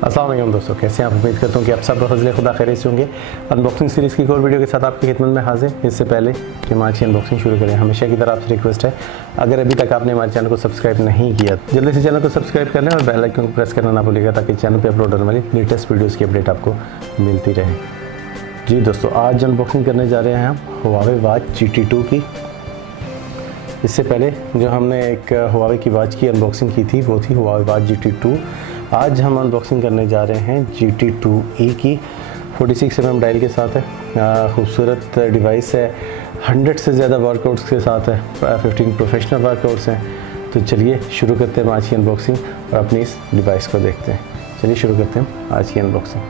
अस्सलाम वालेकुम दोस्तों, कैसे हैं आप। उम्मीद करता हूँ कि आप सब फजल खुदा खैरियत से होंगे। अनबॉक्सिंग सीरीज़ की एक और वीडियो के साथ आपकी खिदमत में हाजिर। इससे पहले कि हम आज की अनबॉक्सिंग शुरू करें, हमेशा की तरह आपसे रिक्वेस्ट है, अगर अभी तक आपने हमारे चैनल को सब्सक्राइब नहीं किया जल्दी से चैनल को सब्सक्राइब कर लें और बेल आइकन को प्रेस करना ना भूलिएगा, ताकि चैनल पर अपलोड होने वाली लेटेस्ट वीडियोज़ की अपडेट आपको मिलती रहे। जी दोस्तों, आज अनबॉक्सिंग करने जा रहे हैं हम हुआवे वॉच GT2 की। इससे पहले जो हमने एक हुआवे की वॉच की अनबॉक्सिंग की थी वो थी हुआवे वॉच GT2। आज हम अनबॉक्सिंग करने जा रहे हैं GT2E की। 46 mm डायल के साथ है, खूबसूरत डिवाइस है, 100 से ज़्यादा वर्कआउट्स के साथ है, 15 प्रोफेशनल वर्कआउट्स हैं। तो चलिए शुरू करते हैं आज की अनबॉक्सिंग और अपनी इस डिवाइस को देखते हैं। चलिए शुरू करते हैं आज की अनबॉक्सिंग।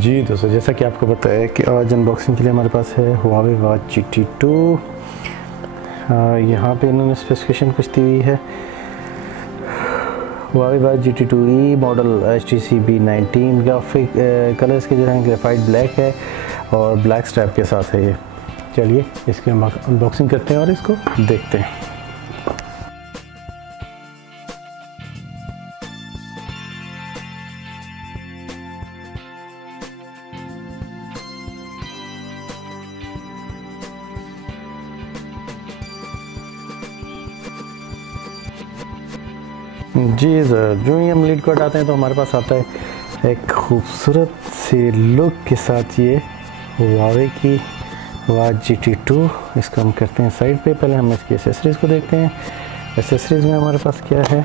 जी दोस्तों, जैसा कि आपको पता है कि आज अनबॉक्सिंग के लिए हमारे पास है हुआवे वॉच GT2। यहाँ पे इन्होंने स्पेसिफिकेशन कुछ दी हुई है। Huawei watch GT2E model HTC B19, graphic colours के जो हैं ग्रेफाइट ब्लैक है और ब्लैक स्ट्रैप के साथ है ये। चलिए इसकी हम अनबॉक्सिंग करते हैं और इसको देखते हैं। जी सर, जो ही हम लीड को हटाते हैं तो हमारे पास आता है एक खूबसूरत सी लुक के साथ ये हुआवे की वॉच GT2। इसको हम करते हैं साइड पे। पहले हम इसकी एसेसरीज़ को देखते हैं। एसेसरीज़ में हमारे पास क्या है।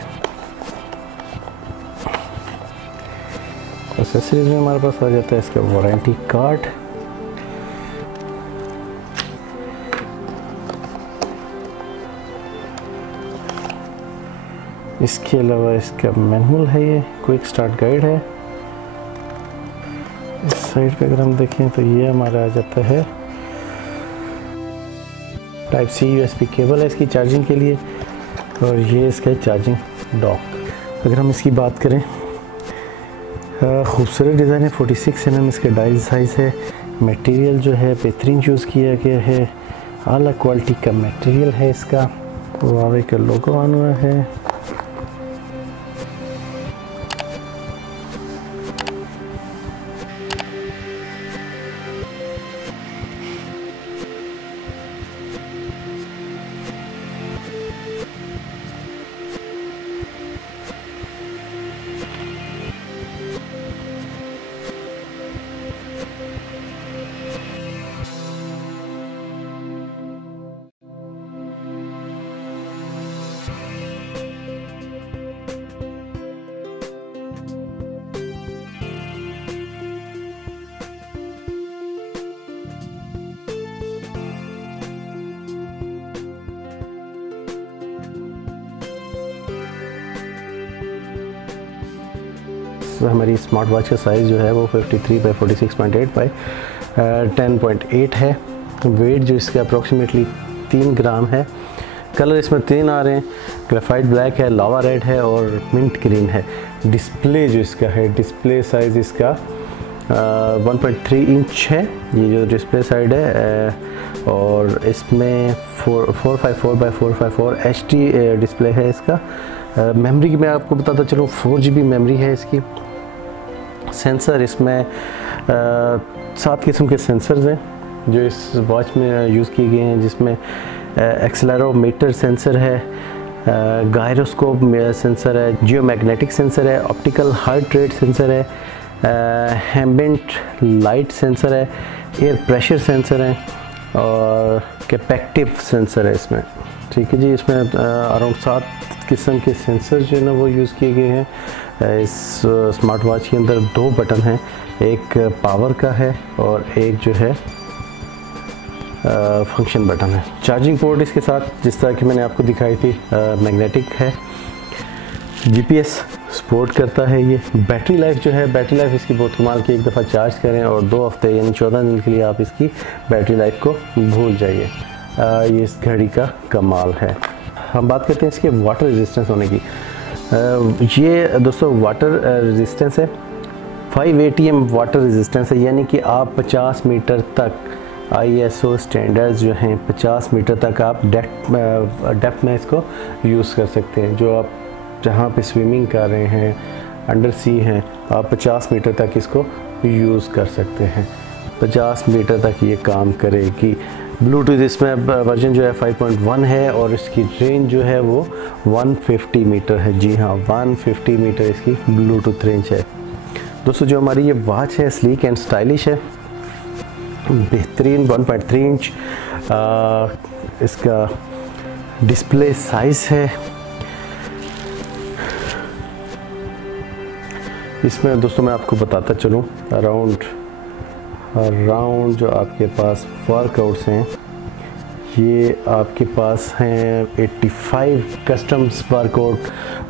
एसेसरीज़ में हमारे पास आ जाता है इसका वारंटी कार्ड, इसके अलावा इसका मैनुअल है, ये क्विक स्टार्ट गाइड है। इस साइड पे अगर हम देखें तो ये हमारा आ जाता है Type-C USB केबल है इसकी चार्जिंग के लिए, और ये इसका चार्जिंग डॉक। अगर हम इसकी बात करें, खूबसूरत डिज़ाइन है, 46 mm इसका डायल साइज़ है। मटेरियल जो है बेहतरीन यूज़ किया गया है, आला क्वालिटी का मटेरियल है इसका। हुआवे का लोगो आना हुआ है। हमारी स्मार्ट वॉच का साइज़ जो है वो 53 बाई 46.8 बाई 10.8 है। वेट जो इसका अप्रॉक्सीमेटली 3 ग्राम है। कलर इसमें 3 आ रहे हैं, ग्रेफाइट ब्लैक है, लावा रेड है और मिंट ग्रीन है। डिस्प्ले जो इसका है, डिस्प्ले साइज़ इसका 1.3 इंच है, ये जो डिस्प्ले साइड है, और इसमें 454 बाई 454 HD डिस्प्ले है इसका। मेमोरी की मैं आपको बताता चलूँ, 4 GB मेमोरी है इसकी। सेंसर इसमें 7 किस्म के सेंसर्स हैं जो इस वॉच में यूज़ किए गए हैं, जिसमें एक्सेलेरोमीटर सेंसर है, गायरोस्कोप सेंसर है, जियोमैग्नेटिक सेंसर है, ऑप्टिकल हार्ट रेट सेंसर है, एम्बिएंट लाइट सेंसर है, एयर प्रेशर सेंसर है और कैपेसिटिव सेंसर है इसमें। ठीक है जी, इसमें अराउंड 7 किस्म के सेंसर जो है ना वो यूज़ किए गए हैं। इस स्मार्ट वॉच के अंदर 2 बटन हैं, एक पावर का है और एक जो है फंक्शन बटन है। चार्जिंग पोर्ट इसके साथ जिस तरह की मैंने आपको दिखाई थी मैग्नेटिक है। GPS सपोर्ट करता है ये। बैटरी लाइफ जो है, बैटरी लाइफ इसकी बहुत कमाल की, एक दफ़ा चार्ज करें और 2 हफ्ते यानी 14 दिन के लिए आप इसकी बैटरी लाइफ को भूल जाइए। ये इस घड़ी का कमाल है। हम बात करते हैं इसके वाटर रेजिस्टेंस होने की। ये दोस्तों वाटर रेजिस्टेंस है, 5 ATM वाटर रेजिस्टेंस है, यानी कि आप 50 मीटर तक ISO स्टैंडर्ड्स जो हैं 50 मीटर तक आप डेप्थ में इसको यूज़ कर सकते हैं। जो आप जहाँ पे स्विमिंग कर रहे हैं, अंडर सी हैं, आप 50 मीटर तक इसको यूज़ कर सकते हैं। 50 मीटर तक ये काम करेगी। ब्लूटूथ इसमें वर्जन जो है 5.1 है और इसकी रेंज जो है वो 150 मीटर है। जी हाँ, 150 मीटर इसकी ब्लूटूथ रेंज है। दोस्तों जो हमारी ये वॉच है स्लीक एंड स्टाइलिश है, बेहतरीन 1.3 इंच इसका डिस्प्ले साइज़ है। इसमें दोस्तों मैं आपको बताता चलूँ, अराउंड जो आपके पास वर्कआउट्स हैं, ये आपके पास हैं 85 कस्टम्स वर्कआउट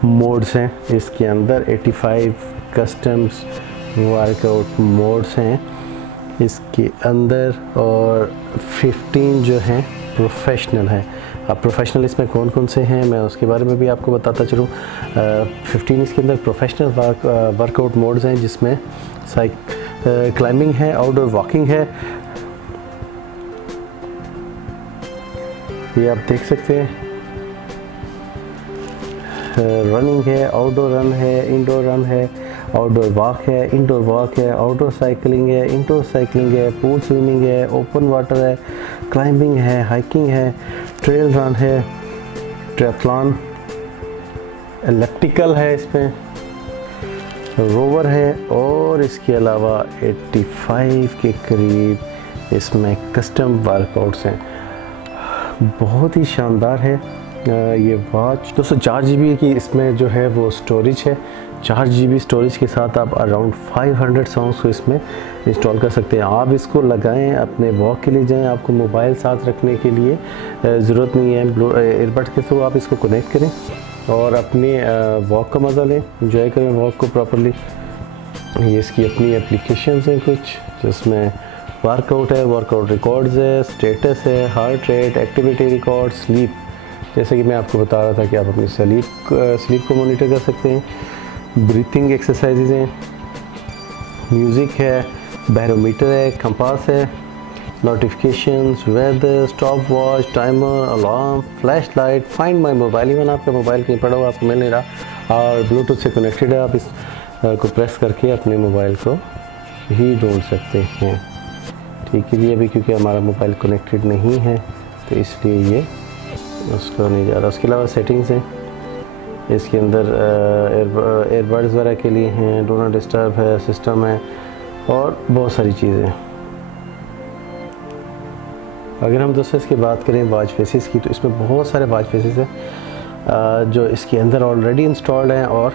मोड्स हैं। इसके अंदर 85 कस्टम्स वर्कआउट मोड्स हैं इसके अंदर, और 15 जो हैं प्रोफेशनल हैं। अब प्रोफेशनल इसमें कौन कौन से हैं मैं उसके बारे में भी आपको बताता चलूँ। 15 इसके अंदर प्रोफेशनल वर्कआउट मोड्स हैं, जिसमें क्लाइंबिंग है, आउटडोर वॉकिंग है, ये आप देख सकते हैं, रनिंग है, आउटडोर रन है, इंडोर रन है, आउटडोर वॉक है, इंडोर वॉक है, आउटडोर साइकिलिंग है, इंडोर साइकिलिंग है, पूल स्विमिंग है, ओपन वाटर है, क्लाइंबिंग है, हाइकिंग है, ट्रेल रन है, ट्रायथलॉन, एलिप्टिकल है, इसमें रोवर है, और इसके अलावा 85 के करीब इसमें कस्टम वर्कआउट्स हैं। बहुत ही शानदार है ये वॉच। दोस्तों 4 GB की इसमें जो है वो स्टोरेज है। 4 GB स्टोरेज के साथ आप अराउंड 500 सॉन्ग्स को इसमें इंस्टॉल कर सकते हैं। आप इसको लगाएं, अपने वॉक के लिए जाएं, आपको मोबाइल साथ रखने के लिए ज़रूरत नहीं है। एयरबड्स के थ्रू आप इसको कनेक्ट करें और अपने वॉक का मज़ा लें, इंजॉय करें वॉक को प्रॉपरली। ये इसकी अपनी एप्लीकेशंस हैं कुछ, जिसमें वर्कआउट है, वर्कआउट रिकॉर्ड्स है, स्टेटस है, heart rate, activity record, sleep, जैसे कि मैं आपको बता रहा था कि आप अपनी स्लीप को मॉनिटर कर सकते हैं, ब्रीथिंग एक्सरसाइजेज हैं, म्यूज़िक है, बैरोमीटर है, कंपास है, notifications, weather, stop watch, timer, alarm, flash light, find my mobile. Even आपका मोबाइल कहीं पड़ा हुआ आपको मिल नहीं रहा और ब्लूटूथ से कनेक्टेड है, आप इस को प्रेस करके अपने मोबाइल को ही ढूंढ सकते हैं। ठीक है जी, अभी क्योंकि हमारा मोबाइल कनेक्टेड नहीं है तो इसलिए ये उसको नहीं जा रहा। उसके अलावा सेटिंग्स हैं इसके अंदर, एयरबड्स वगैरह के लिए हैं, डू नॉट डिस्टर्ब है, सिस्टम है और बहुत सारी चीज़ें हैं। अगर हम दोस्तों इसकी बात करें वॉच फेसेस की, तो इसमें बहुत सारे वॉच फेसेस हैं जो इसके अंदर ऑलरेडी इंस्टॉल्ड हैं और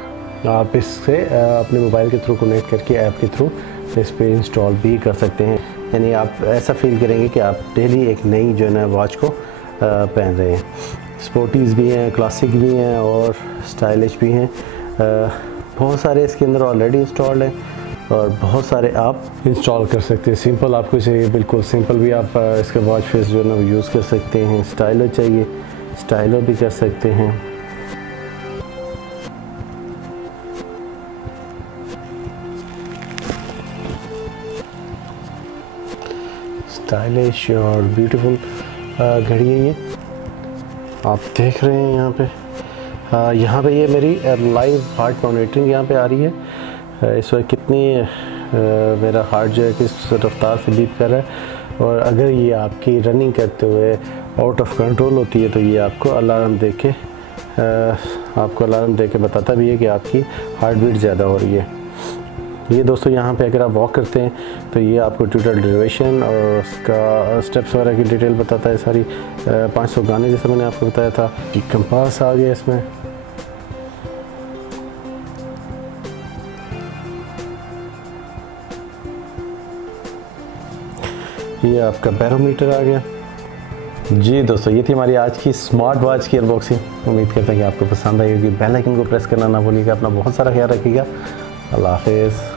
आप इससे अपने मोबाइल के थ्रू कनेक्ट करके ऐप के थ्रू इस पर इंस्टॉल भी कर सकते हैं। यानी आप ऐसा फील करेंगे कि आप डेली एक नई जो है ना वॉच को पहन रहे हैं। स्पोर्टीज़ भी हैं, क्लासिक भी हैं और स्टाइलिश भी हैं। बहुत सारे इसके अंदर ऑलरेडी इंस्टॉल्ड हैं और बहुत सारे आप इंस्टॉल कर सकते हैं। सिंपल आपको चाहिए, बिल्कुल सिंपल भी आप इसका वॉच फेस जो है ना यूज़ कर सकते हैं। स्टाइलो चाहिए, स्टाइलो भी कर सकते हैं। स्टाइलिश और ब्यूटीफुल घड़ी है ये, आप देख रहे हैं यहाँ पे ये मेरी लाइव हार्ट मॉनिटरिंग यहाँ पे आ रही है। इस वक्त कितनी मेरा हार्ट जो है किस रफ्तार से बीट कर रहा है, और अगर ये आपकी रनिंग करते हुए आउट ऑफ कंट्रोल होती है तो ये आपको अलार्म दे के बताता भी है कि आपकी हार्ट बीट ज़्यादा हो रही है। ये दोस्तों यहाँ पे अगर आप वॉक करते हैं तो ये आपको टोटल ड्यूरेशन और उसका स्टेप्स वगैरह की डिटेल बताता है सारी। 500 गाने जैसे मैंने आपको बताया था। कंपास आ गया इसमें, ये आपका बैरोमीटर आ गया। जी दोस्तों, ये थी हमारी आज की स्मार्ट वॉच की अनबॉक्सिंग। उम्मीद करते हैं कि आपको पसंद आई होगी। बेल आइकन को प्रेस करना ना भूलिएगा। अपना बहुत सारा ख्याल रखिएगा। अल्लाह हाफिज़।